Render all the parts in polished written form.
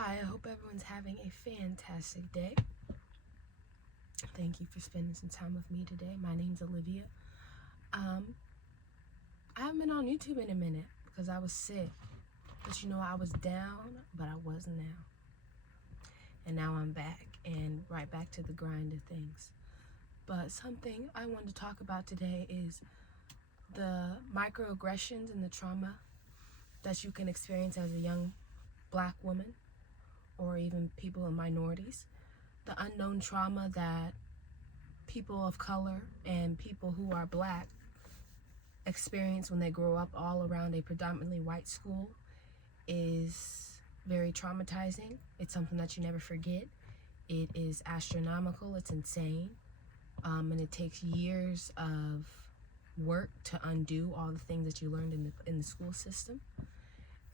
Hi, I hope everyone's having a fantastic day. Thank you for spending some time with me today. My name's Olivia. I haven't been on YouTube in a minute because I was sick. But I was down, but I wasn't now. And now I'm back and right back to the grind of things. But something I wanted to talk about today is the microaggressions and the trauma that you can experience as a young Black woman, or even people in minorities. The unknown trauma that people of color and people who are Black experience when they grow up all around a predominantly white school is very traumatizing. It's something that you never forget. It is astronomical, it's insane, and it takes years of work to undo all the things that you learned in the school system.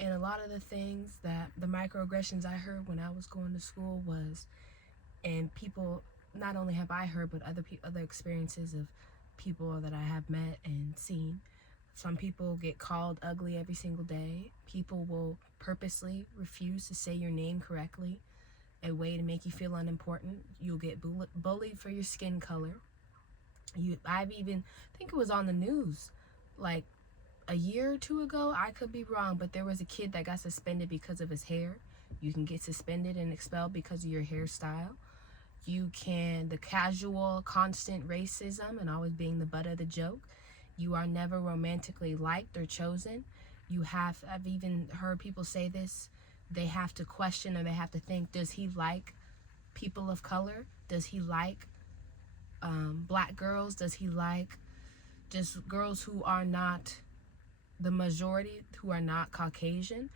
And a lot of the things that the microaggressions I heard when I was going to school was, and people, not only have I heard, but other experiences of people that I have met and seen. Some people get called ugly every single day. People will purposely refuse to say your name correctly, a way to make you feel unimportant. You'll get bullied for your skin color. I think it was on the news, like a year or two ago, I could be wrong, but there was a kid that got suspended because of his hair. You can get suspended and expelled because of your hairstyle. The casual, constant racism and always being the butt of the joke. You are never romantically liked or chosen. I've even heard people say this, they have to question or they have to think, does he like people of color? Does he like Black girls? Does he like just girls who are not the majority, who are not Caucasian?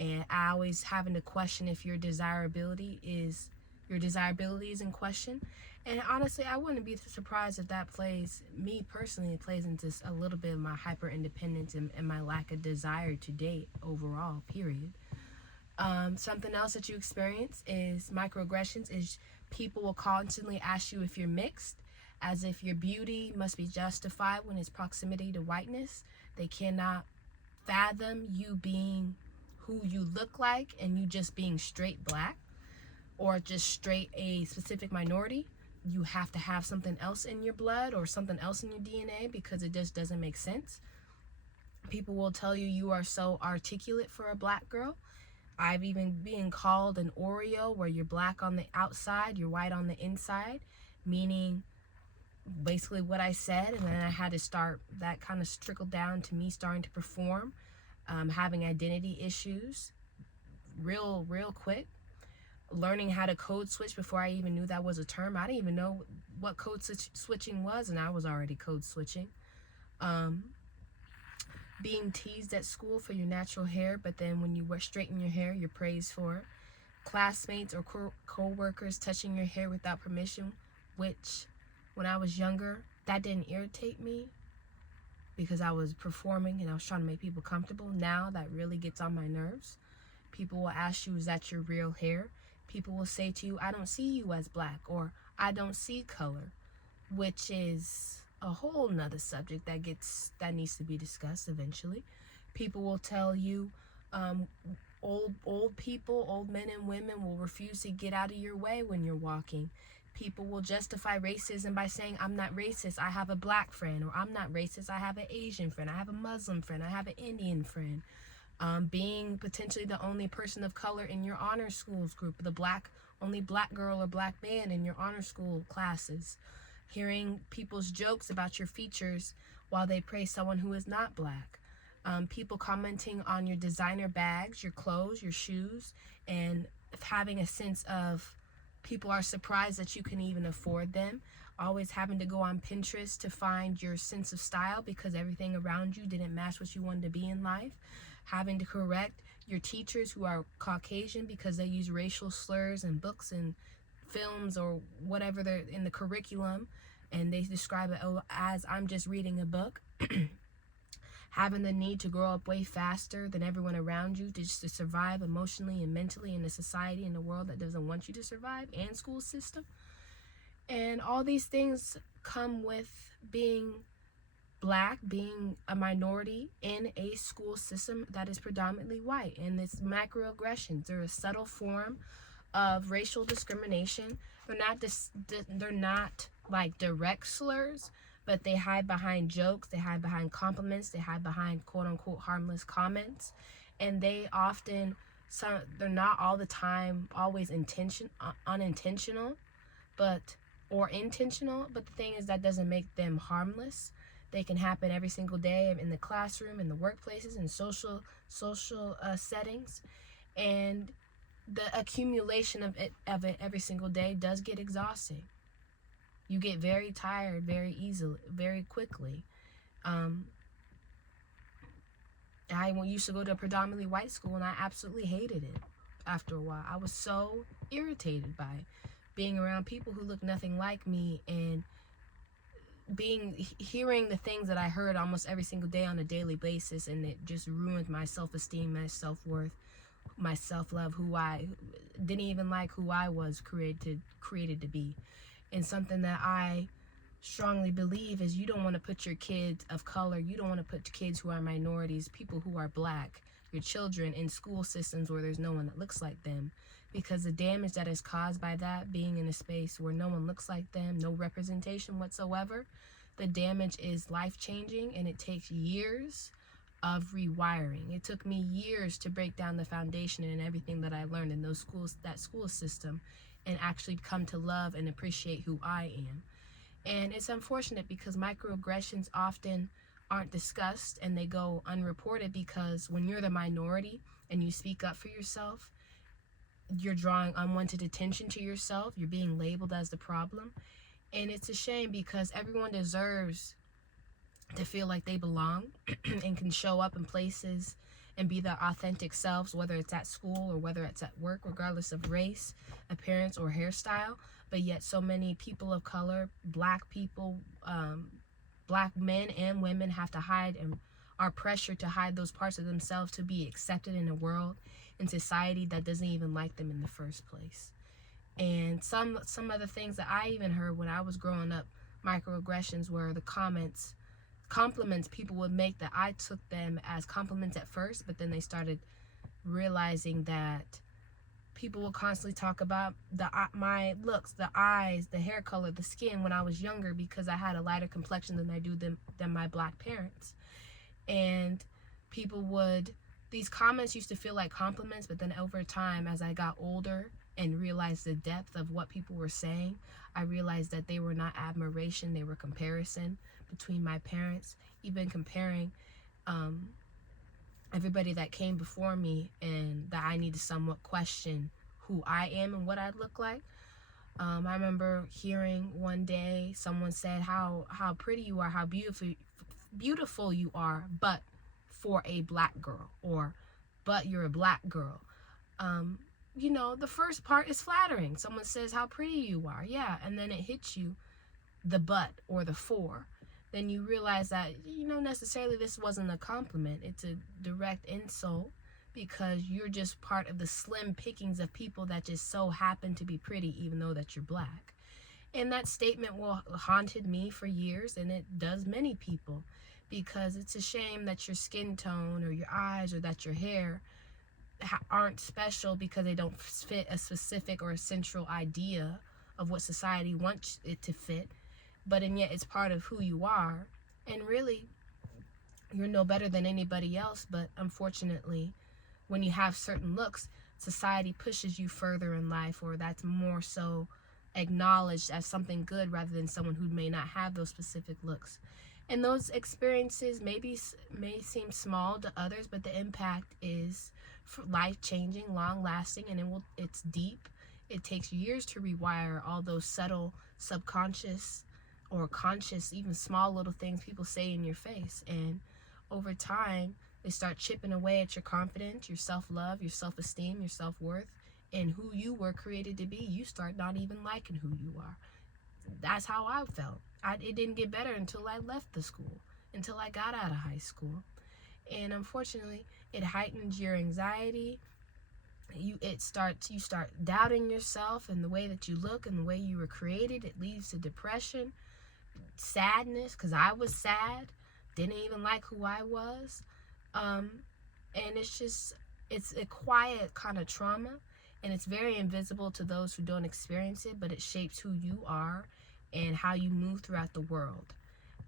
And I always having to question if your desirability is in question. And honestly, I wouldn't be surprised if that plays into a little bit of my hyper independence and my lack of desire to date overall, period. Something else that you experience is microaggressions is people will constantly ask you if you're mixed, as if your beauty must be justified when it's proximity to whiteness. They cannot fathom you being who you look like and you just being straight Black or just straight a specific minority. You have to have something else in your blood or something else in your DNA because it just doesn't make sense. People will tell you are so articulate for a Black girl. I've even been called an Oreo, where you're Black on the outside, you're white on the inside, meaning basically what I said. And then I had to start, that kind of trickled down to me starting to perform, having identity issues real quick, learning how to code switch before I even knew that was a term. I didn't even know what code switching was, and I was already code switching. Being teased at school for your natural hair, but then when you straighten your hair, you're praised for it. Classmates or co-workers touching your hair without permission, which when I was younger, that didn't irritate me because I was performing and I was trying to make people comfortable. Now that really gets on my nerves. People will ask you, is that your real hair? People will say to you, I don't see you as Black, or I don't see color, which is a whole nother subject that needs to be discussed eventually. People will tell you, old people, old men and women will refuse to get out of your way when you're walking. People will justify racism by saying, I'm not racist, I have a Black friend, or I'm not racist, I have an Asian friend, I have a Muslim friend, I have an Indian friend. Being potentially the only person of color in your honor schools group, only Black girl or Black man in your honor school classes. Hearing people's jokes about your features while they praise someone who is not Black. People commenting on your designer bags, your clothes, your shoes, and having a sense of people are surprised that you can even afford them. Always having to go on Pinterest to find your sense of style because everything around you didn't match what you wanted to be in life. Having to correct your teachers who are Caucasian because they use racial slurs in books and films or whatever they're in the curriculum, and they describe it as I'm just reading a book. Having the need to grow up way faster than everyone around you just to survive emotionally and mentally in a society, in a world that doesn't want you to survive, and school system. And all these things come with being Black being a minority in a school system that is predominantly white. And it's microaggressions. They're a subtle form of racial discrimination. They're not like direct slurs, but they hide behind jokes, they hide behind compliments, they hide behind quote unquote harmless comments. And they're not all the time always unintentional, or intentional, but the thing is that doesn't make them harmless. They can happen every single day in the classroom, in the workplaces, in social settings, and the accumulation of it every single day does get exhausting. You get very tired very easily, very quickly. I used to go to a predominantly white school, and I absolutely hated it after a while. I was so irritated by being around people who look nothing like me, and hearing the things that I heard almost every single day on a daily basis, and it just ruined my self-esteem, my self-worth, my self-love, who I didn't even like who I was created to be. And something that I strongly believe is you don't want to put your kids of color, you don't want to put kids who are minorities, people who are black, your children in school systems where there's no one that looks like them, because the damage that is caused by that, being in a space where no one looks like them, no representation whatsoever, the damage is life-changing, and it takes years of rewiring. It took me years to break down the foundation and everything that I learned in that school system, and actually come to love and appreciate who I am. And it's unfortunate because microaggressions often aren't discussed, and they go unreported, because when you're the minority and you speak up for yourself, you're drawing unwanted attention to yourself. You're being labeled as the problem. And it's a shame, because everyone deserves to feel like they belong and can show up in places and be their authentic selves, whether it's at school or whether it's at work, regardless of race, appearance, or hairstyle. But yet so many people of color, black people, black men and women have to hide and are pressured to hide those parts of themselves to be accepted in a world, in society that doesn't even like them in the first place. And some other things that I even heard when I was growing up, microaggressions, were the compliments people would make, that I took them as compliments at first, but then they started realizing that people will constantly talk about my looks, the eyes, the hair color, the skin when I was younger, because I had a lighter complexion than my black parents. And these comments used to feel like compliments, but then over time, as I got older and realized the depth of what people were saying, I realized that they were not admiration, they were comparison between my parents, even comparing everybody that came before me, and that I need to somewhat question who I am and what I look like. I remember hearing one day someone said how pretty you are, how beautiful you are, but for a black girl, or but you're a black girl. The first part is flattering. Someone says how pretty you are, yeah, and then it hits you, the but or the for. Then you realize that, necessarily this wasn't a compliment. It's a direct insult, because you're just part of the slim pickings of people that just so happen to be pretty, even though that you're black. And that statement haunted me for years, and it does many people, because it's a shame that your skin tone or your eyes or that your hair aren't special because they don't fit a specific or a central idea of what society wants it to fit, and yet it's part of who you are. And really, you're no better than anybody else, but unfortunately, when you have certain looks, society pushes you further in life, or that's more so acknowledged as something good rather than someone who may not have those specific looks. And those experiences may seem small to others, but the impact is life-changing, long-lasting, and it's deep. It takes years to rewire all those subtle, subconscious, or conscious, even small little things people say in your face. And over time, they start chipping away at your confidence, your self-love, your self-esteem, your self-worth, and who you were created to be. You start not even liking who you are. That's how I felt. It didn't get better until I left the school, until I got out of high school. And unfortunately, it heightens your anxiety. You start doubting yourself and the way that you look and the way you were created. It leads to depression, sadness, because I was sad. didn't even like who I was. And it's a quiet kind of trauma, and it's very invisible to those who don't experience it, but it shapes who you are and how you move throughout the world.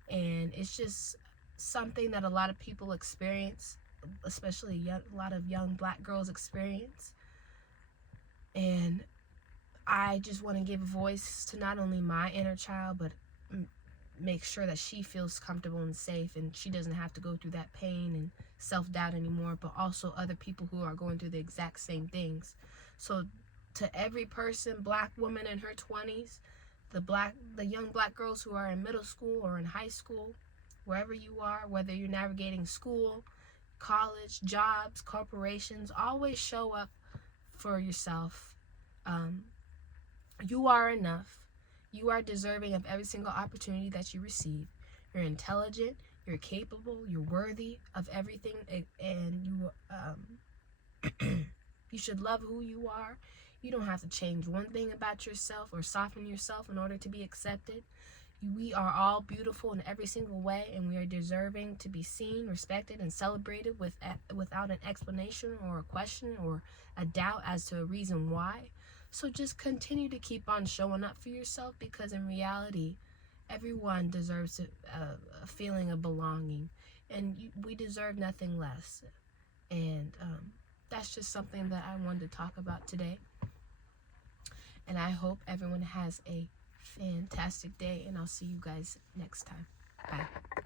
And it's just something that a lot of people experience, especially a lot of young black girls experience. And I just want to give a voice to not only my inner child, but make sure that she feels comfortable and safe, and she doesn't have to go through that pain and self-doubt anymore, but also other people who are going through the exact same things. So to every person, black woman in her 20s, the young black girls who are in middle school or in high school, wherever you are, whether you're navigating school, college, jobs, corporations, always show up for yourself. You are enough. You are deserving of every single opportunity that you receive. You're intelligent, you're capable, you're worthy of everything, and you should love who you are. You don't have to change one thing about yourself or soften yourself in order to be accepted. We are all beautiful in every single way, and we are deserving to be seen, respected, and celebrated without an explanation or a question or a doubt as to a reason why. So just continue to keep on showing up for yourself, because in reality, everyone deserves a feeling of belonging, and we deserve nothing less. And that's just something that I wanted to talk about today. And I hope everyone has a fantastic day, and I'll see you guys next time. Bye.